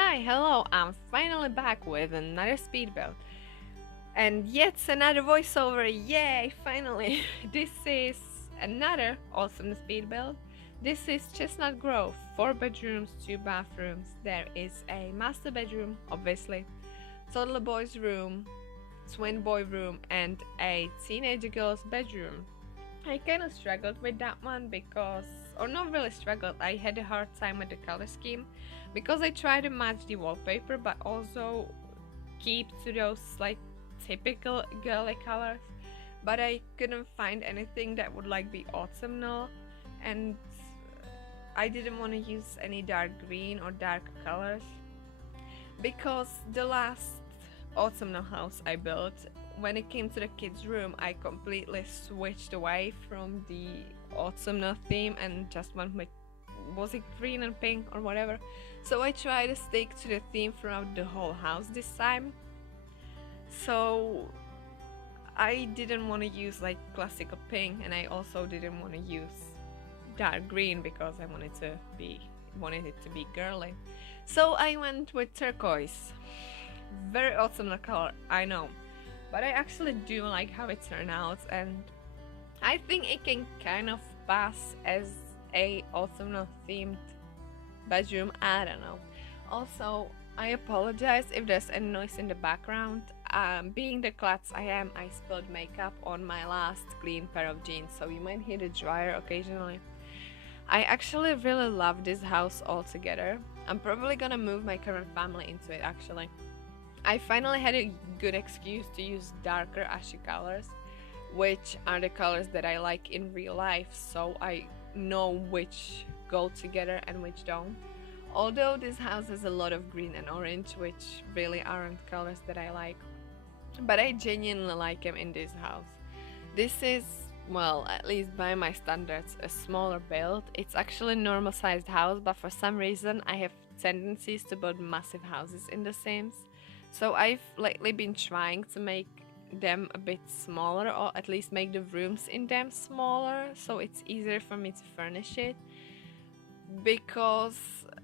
Hi, hello, I'm finally back with another speed build. And yet another voiceover, yay, finally! This is another awesome speed build. This is Chestnut Grove, 4 bedrooms, 2 bathrooms. There is a master bedroom, obviously, toddler boy's room, twin boy room, and a teenager girl's bedroom. I kind of struggled with that one because, or not really struggled, I had a hard time with the color scheme because I tried to match the wallpaper but also keep to those like typical girly colors, but I couldn't find anything that would like be autumnal, and I didn't want to use any dark green or dark colors because the last autumnal house I built, when it came to the kids' room, I completely switched away from the autumnal theme and just went with, was it green and pink or whatever? So I tried to stick to the theme throughout the whole house this time. So I didn't want to use like classical pink, and I also didn't want to use dark green because I wanted it to be girly. So I went with turquoise. Very autumnal color, I know, but I actually do like how it turned out, and I think it can kind of pass as a autumnal themed bedroom. I don't know. Also, I apologize if there's any noise in the background. Being the klutz I am, I spilled makeup on my last clean pair of jeans, so you might hear the dryer occasionally. I actually really love this house altogether. I'm probably gonna move my current family into it actually. I finally had a good excuse to use darker ashy colors, which are the colors that I like in real life, so I know which go together and which don't. Although this house has a lot of green and orange, which really aren't colors that I like, but I genuinely like them in this house. This is, well, at least by my standards, a smaller build. It's actually a normal sized house, but for some reason I have tendencies to build massive houses in The Sims. So I've lately been trying to make them a bit smaller, or at least make the rooms in them smaller so it's easier for me to furnish it, because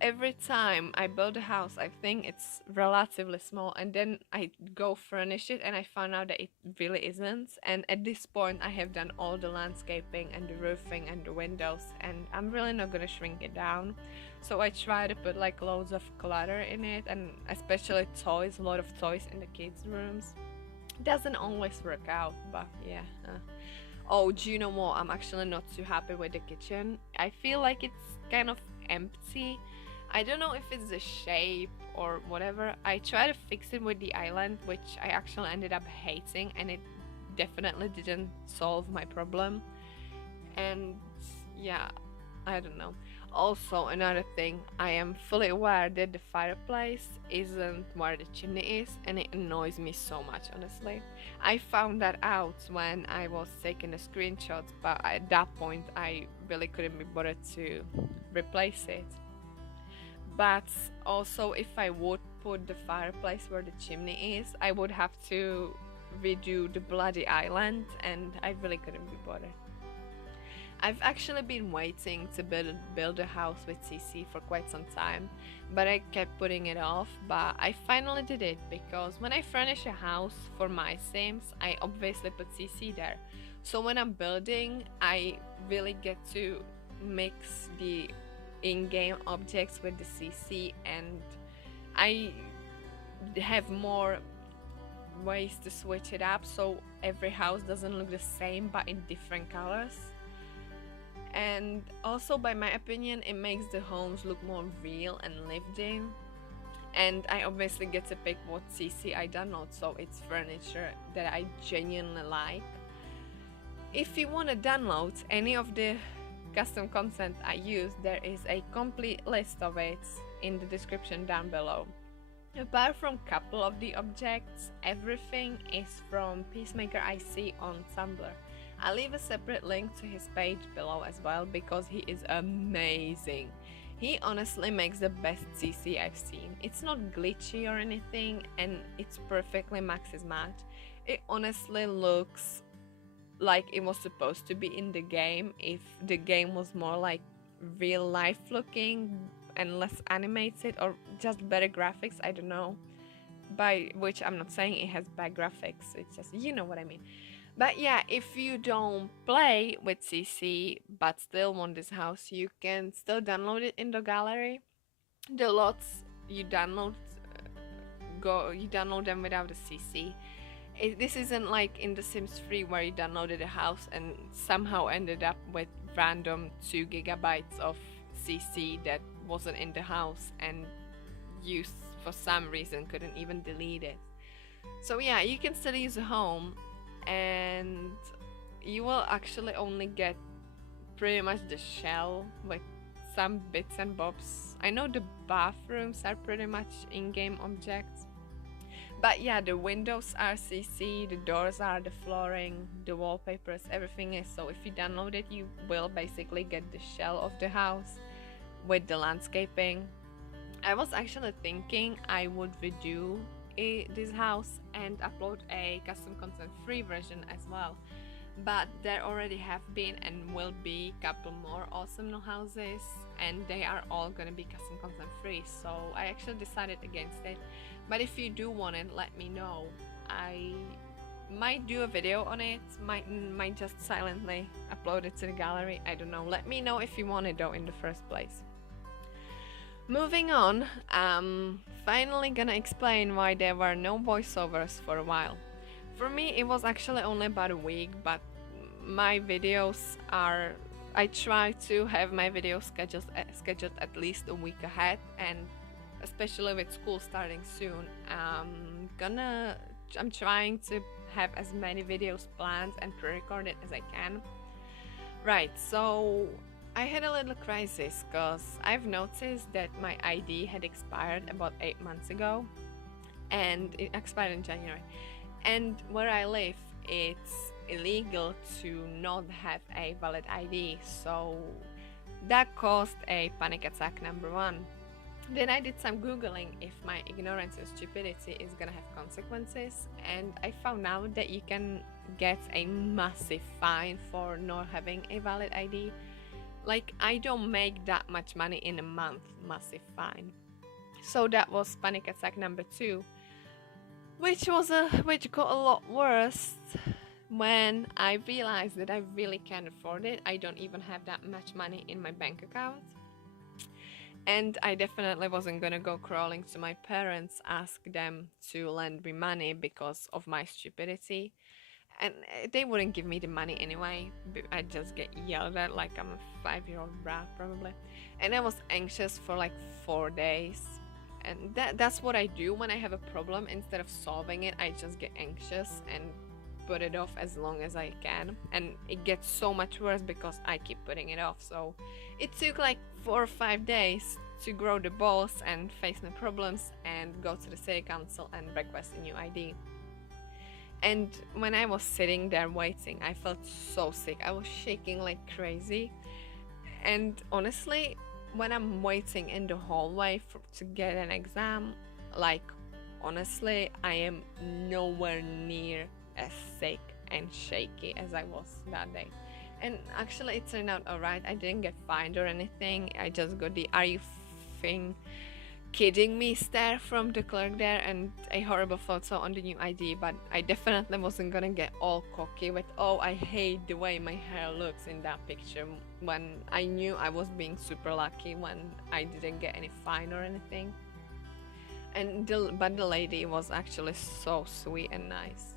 every time I build a house I think it's relatively small, and then I go furnish it and I found out that it really isn't, and at this point I have done all the landscaping and the roofing and the windows, and I'm really not gonna shrink it down. So I try to put like loads of clutter in it, and especially toys, a lot of toys in the kids rooms. Doesn't always work out, but yeah. Oh, do you know what? I'm actually not too happy with the kitchen. I feel like it's kind of empty. I don't know if it's the shape or whatever. I tried to fix it with the island, which I actually ended up hating, and it definitely didn't solve my problem. And yeah, I don't know. Also, another thing, I am fully aware that the fireplace isn't where the chimney is, and it annoys me so much, honestly. I found that out when I was taking the screenshots, but at that point I really couldn't be bothered to replace it. But also, if I would put the fireplace where the chimney is, I would have to redo the bloody island, and I really couldn't be bothered. I've actually been waiting to build a house with CC for quite some time, but I kept putting it off. But I finally did it because when I furnish a house for my Sims, I obviously put CC there. So when I'm building, I really get to mix the in-game objects with the CC, and I have more ways to switch it up so every house doesn't look the same but in different colors. And also, by my opinion, it makes the homes look more real and lived in. And I obviously get to pick what CC I download, so it's furniture that I genuinely like. If you want to download any of the custom content I use, there is a complete list of it in the description down below. Apart from a couple of the objects, everything is from Peacemaker IC on Tumblr. I'll leave a separate link to his page below as well because he is amazing. He honestly makes the best CC I've seen. It's not glitchy or anything, and it's perfectly max's match. It honestly looks like it was supposed to be in the game if the game was more like real life looking, and less animated, or just better graphics, I don't know. By which I'm not saying it has bad graphics, it's just, you know what I mean. But yeah, if you don't play with CC but still want this house, you can still download it in the gallery. The lots you download, you download them without a CC. This isn't like in The Sims 3 where you downloaded a house and somehow ended up with random 2 gigabytes of CC that wasn't in the house, and you for some reason couldn't even delete it. So yeah, you can still use a home, and you will actually only get pretty much the shell with some bits and bobs. I know the bathrooms are pretty much in-game objects, but yeah, the windows are CC, the doors are, the flooring, the wallpapers, everything is. So if you download it, you will basically get the shell of the house with the landscaping. I was actually thinking I would redo this house and upload a custom content free version as well, but there already have been and will be a couple more awesome new houses, and they are all gonna be custom content free, so I actually decided against it. But if you do want it, let me know. I might do a video on it, might just silently upload it to the gallery, I don't know. Let me know if you want it though in the first place. Moving on, finally gonna explain why there were no voiceovers for a while. For me, it was actually only about a week, but my videos are... I try to have my videos scheduled at least a week ahead, and especially with school starting soon, I'm trying to have as many videos planned and pre-recorded as I can. Right, so I had a little crisis because I've noticed that my ID had expired about 8 months ago, and it expired in January. And where I live, it's illegal to not have a valid ID, so that caused a panic attack, number one. Then I did some googling if my ignorance or stupidity is gonna have consequences, and I found out that you can get a massive fine for not having a valid ID. Like, I don't make that much money in a month, massive fine. So that was panic attack number two, which got a lot worse when I realized that I really can't afford it. I don't even have that much money in my bank account. And I definitely wasn't gonna go crawling to my parents, ask them to lend me money because of my stupidity. And they wouldn't give me the money anyway. I'd just get yelled at like I'm a 5-year-old brat probably. And I was anxious for like 4 days. And that's what I do when I have a problem. Instead of solving it, I just get anxious and put it off as long as I can. And it gets so much worse because I keep putting it off. So it took like 4 or 5 days to grow the balls and face my problems and go to the city council and request a new ID. And when I was sitting there waiting, I felt so sick. I was shaking like crazy. And honestly, when I'm waiting in the hallway to get an exam, like, honestly, I am nowhere near as sick and shaky as I was that day. And actually it turned out alright. I didn't get fined or anything. I just got the "are you kidding me" stare from the clerk there and a horrible photo on the new ID. But I definitely wasn't gonna get all cocky with, oh, I hate the way my hair looks in that picture, when I knew I was being super lucky when I didn't get any fine or anything. But the lady was actually so sweet and nice.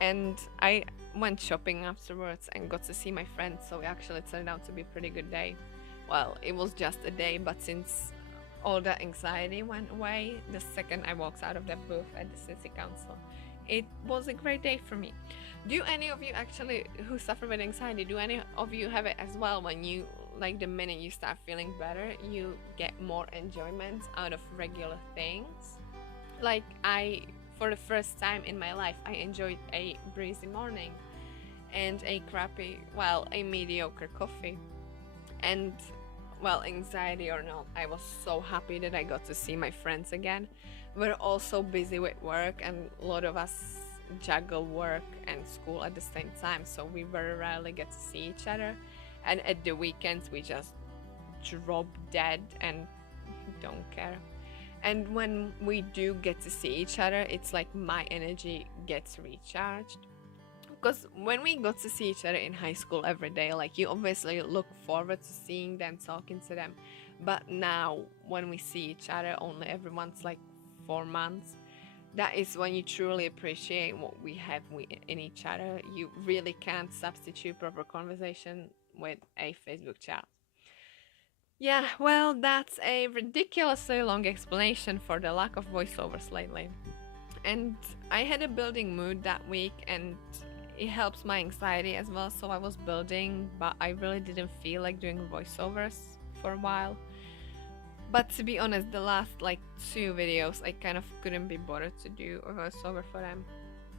And I went shopping afterwards and got to see my friends, so it actually turned out to be a pretty good day. Well, it was just a day, but since all that anxiety went away the second I walked out of that booth at the city council, it was a great day for me. Do any of you actually who suffer with anxiety, do any of you have it as well? When you, like, the minute you start feeling better, you get more enjoyment out of regular things? Like, for the first time in my life, I enjoyed a breezy morning and a mediocre coffee. And, well, anxiety or not, I was so happy that I got to see my friends again. We're all so busy with work, and a lot of us juggle work and school at the same time, so we very rarely get to see each other. And at the weekends, we just drop dead and don't care. And when we do get to see each other, it's like my energy gets recharged. Because when we got to see each other in high school every day, like you obviously look forward to seeing them, talking to them. But now, when we see each other only every once, like 4 months, that is when you truly appreciate what we have in each other. You really can't substitute proper conversation with a Facebook chat. Yeah, well, that's a ridiculously long explanation for the lack of voiceovers lately. And I had a building mood that week, and it helps my anxiety as well. So I was building, but I really didn't feel like doing voiceovers for a while. But to be honest, the last like 2 videos, I kind of couldn't be bothered to do a voiceover for them.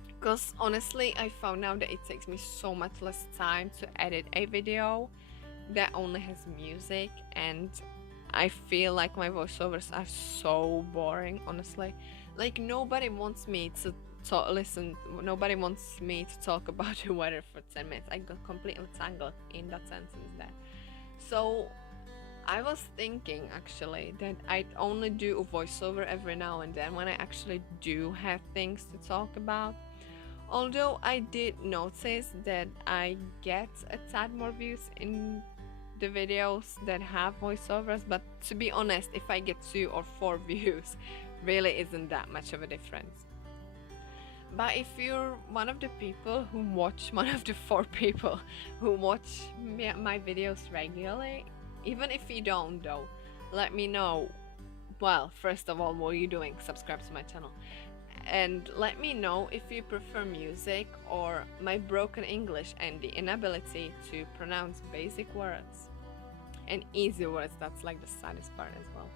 Because honestly, I found out that it takes me so much less time to edit a video that only has music, and I feel like my voiceovers are so boring, honestly. Like nobody wants me to nobody wants me to talk about the weather for 10 minutes. I got completely tangled in that sentence there. So I was thinking actually that I'd only do a voiceover every now and then when I actually do have things to talk about. Although I did notice that I get a tad more views in the videos that have voiceovers, but to be honest, if I get 2 or 4 views, really isn't that much of a difference. But if you're one of the people who watch, one of the 4 people who watch my videos regularly, even if you don't though, let me know. Well, first of all, what are you doing? Subscribe to my channel. And let me know if you prefer music or my broken English and the inability to pronounce basic words and easy words. That's like the saddest part as well.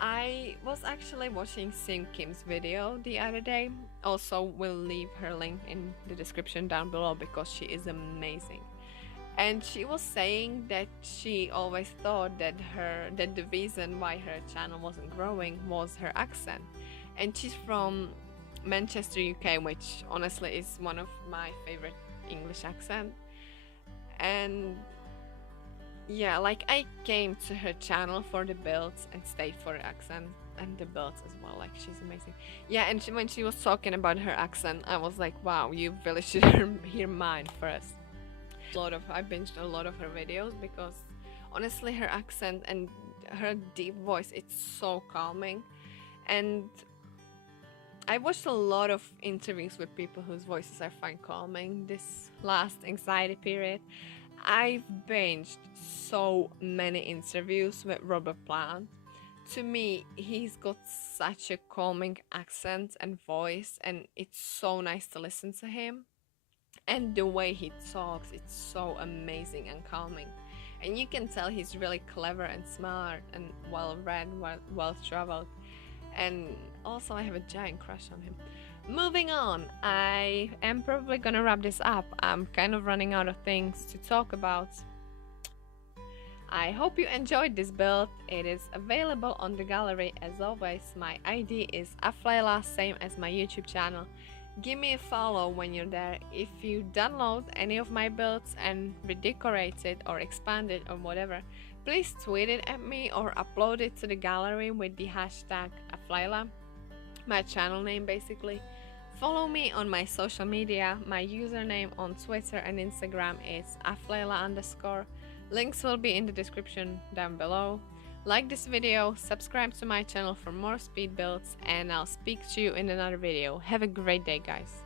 I was actually watching Sim Kim's video the other day. Also, we'll leave her link in the description down below because she is amazing. And she was saying that she always thought that the reason why her channel wasn't growing was her accent. And she's from Manchester, UK, which honestly is one of my favorite English accents. And yeah, like I came to her channel for the builds and stayed for the accent and the builds as well. Like she's amazing. Yeah, and when she was talking about her accent, I was like, wow, you really should hear mine first. I binged a lot of her videos because honestly her accent and her deep voice, it's so calming. And I watched a lot of interviews with people whose voices I find calming this last anxiety period. I've binged so many interviews with Robert Plant. To me, he's got such a calming accent and voice, and it's so nice to listen to him. And the way he talks, it's so amazing and calming. And you can tell he's really clever and smart and well-read, well-traveled. And also I have a giant crush on him. Moving on, I am probably gonna wrap this up. I'm kind of running out of things to talk about. I hope you enjoyed this build. It is available on the gallery as always. My ID is Aflaila, same as my YouTube channel. Give me a follow when you're there. If you download any of my builds and redecorate it or expand it or whatever, please tweet it at me or upload it to the gallery with the hashtag Aflaila, my channel name basically. Follow me on my social media. My username on Twitter and Instagram is Aflaila_. Links will be in the description down below. Like this video, subscribe to my channel for more speed builds, and I'll speak to you in another video. Have a great day, guys.